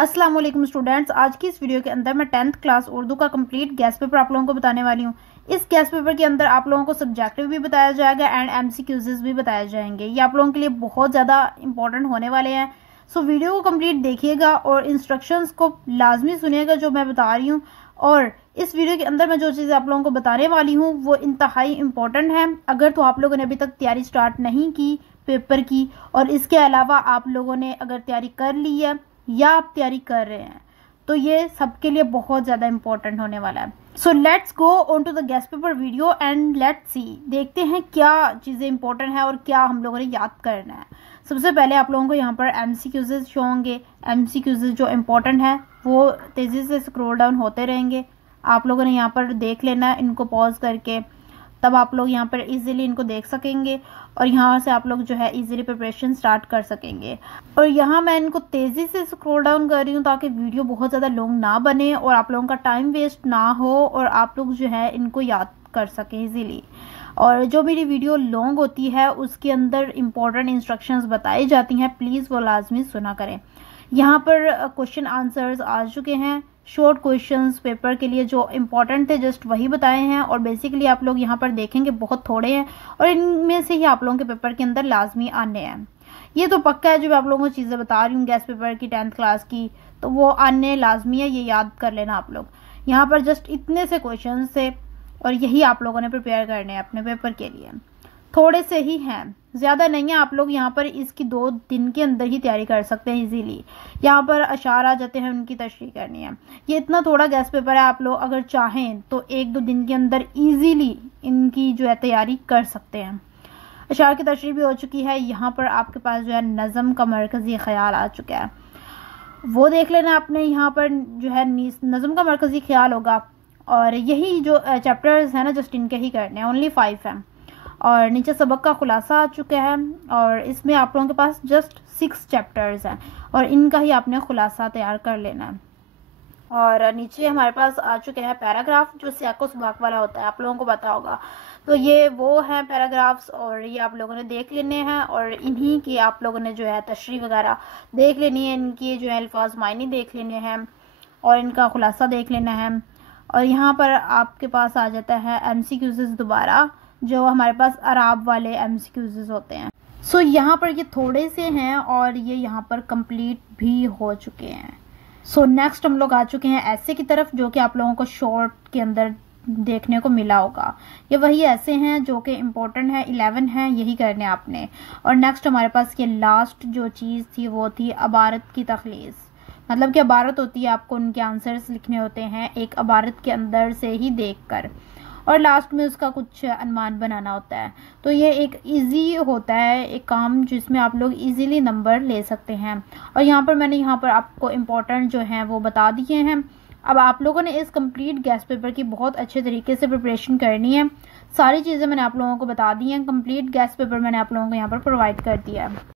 अस्सलाम वालेकुम स्टूडेंट्स, आज की इस वीडियो के अंदर मैं 10th क्लास उर्दू का कंप्लीट गैस पेपर आप लोगों को बताने वाली हूँ। इस गैस पेपर के अंदर आप लोगों को सब्जेक्टिव भी बताया जाएगा एंड एमसीक्यूज़ भी बताए जाएंगे। ये आप लोगों के लिए बहुत ज़्यादा इंपॉर्टेंट होने वाले हैं। सो वीडियो को कंप्लीट देखिएगा और इंस्ट्रक्शंस को लाजमी सुनिएगा जो मैं बता रही हूँ। और इस वीडियो के अंदर मैं जो चीज़ें आप लोगों को बताने वाली हूँ वो इंतहाई इंपॉर्टेंट है। अगर तो आप लोगों ने अभी तक तैयारी स्टार्ट नहीं की पेपर की, और इसके अलावा आप लोगों ने अगर तैयारी कर ली है या आप तैयारी कर रहे हैं, तो ये सबके लिए बहुत ज़्यादा इंपॉर्टेंट होने वाला है। So let's go on to the guess paper video and let's see, देखते हैं क्या चीज़ें इंपॉर्टेंट है और क्या हम लोगों ने याद करना है। सबसे पहले आप लोगों को यहाँ पर एमसीक्यूज़ शो होंगे। एमसीक्यूज़ जो इंपॉर्टेंट है वो तेज़ी से स्क्रॉल डाउन होते रहेंगे। आप लोगों ने यहाँ पर देख लेना है इनको पॉज करके, तब आप लोग यहाँ पर इजीली इनको देख सकेंगे और यहाँ से आप लोग जो है इजीली प्रिपरेशन स्टार्ट कर सकेंगे। और यहाँ मैं इनको तेज़ी से स्क्रॉल डाउन कर रही हूँ ताकि वीडियो बहुत ज़्यादा लॉन्ग ना बने और आप लोगों का टाइम वेस्ट ना हो और आप लोग जो है इनको याद कर सकें इजीली। और जो मेरी वीडियो लॉन्ग होती है उसके अंदर इंपॉर्टेंट इंस्ट्रक्शंस बताई जाती हैं, प्लीज़ वो लाजमी सुना करें। यहाँ पर क्वेश्चन आंसर्स आ चुके हैं। शॉर्ट क्वेश्चंस पेपर के लिए जो इम्पोर्टेंट थे जस्ट वही बताए हैं और बेसिकली आप लोग यहाँ पर देखेंगे बहुत थोड़े हैं और इनमें से ही आप लोगों के पेपर के अंदर लाजमी आने हैं। ये तो पक्का है जो मैं आप लोगों को चीज़ें बता रही हूँ गैस पेपर की 10th क्लास की, तो वो आने लाजमी है, ये याद कर लेना आप लोग। यहाँ पर जस्ट इतने से क्वेश्चन थे और यही आप लोगों ने प्रिपेयर करने हैं अपने पेपर के लिए। थोड़े से ही हैं, ज़्यादा नहीं है। आप लोग यहाँ पर इसकी 2 दिन के अंदर ही तैयारी कर सकते हैं इजीली। यहाँ पर अशार आ जाते हैं, उनकी तशरीह करनी है। ये इतना थोड़ा गैस पेपर है, आप लोग अगर चाहें तो 1-2 दिन के अंदर इजीली इनकी जो है तैयारी कर सकते हैं। अशार की तशरीह भी हो चुकी है। यहाँ पर आपके पास जो है नज़म का मरकज़ी ख्याल आ चुका है, वो देख लेना आपने। यहाँ पर जो है नज़म का मरकज़ी ख्याल होगा और यही जो चैप्टर्स हैं ना जस्ट इनके ही करने हैं, ओनली 5 हैं। और नीचे सबक का खुलासा आ चुका है और इसमें आप लोगों के पास जस्ट 6 चैप्टर्स हैं और इनका ही आपने खुलासा तैयार कर लेना है। और नीचे हमारे पास आ चुके हैं पैराग्राफ जो सियाको सुबाक वाला होता है, आप लोगों को पता होगा। तो ये वो हैं पैराग्राफ्स और ये आप लोगों ने देख लेने हैं और इन्हीं की आप लोगों ने जो है तशरीह वगैरह देख लेनी है, इनकी जो है अल्फाज मायने देख लेने हैं और इनका खुलासा देख लेना है। और यहाँ पर आपके पास आ जाता है एमसीक्यूज़ दोबारा, जो हमारे पास अराब वाले एमसीक्यूज़ होते हैं। सो यहाँ पर ये थोड़े से हैं और ये यहाँ पर कंप्लीट भी हो चुके हैं। सो नेक्स्ट हम लोग आ चुके हैं ऐसे की तरफ, जो कि आप लोगों को शॉर्ट के अंदर देखने को मिला होगा। ये वही ऐसे हैं जो कि इम्पोर्टेंट है, 11 हैं, यही करने आपने। और नेक्स्ट हमारे पास ये लास्ट जो चीज़ थी वो थी अबारत की तखलीस, मतलब कि अबारत होती है, आपको उनके आंसर्स लिखने होते हैं एक अबारत के अंदर से ही देखकर और लास्ट में उसका कुछ अनुमान बनाना होता है। तो ये एक इजी होता है एक काम जिसमें आप लोग इजीली नंबर ले सकते हैं। और यहाँ पर मैंने यहाँ पर आपको इम्पोर्टेंट जो हैं वो बता दिए हैं। अब आप लोगों ने इस कंप्लीट गैस पेपर की बहुत अच्छे तरीके से प्रिपरेशन करनी है। सारी चीज़ें मैंने आप लोगों को बता दी हैं। कंप्लीट गैस पेपर मैंने आप लोगों को यहाँ पर प्रोवाइड कर दिया है।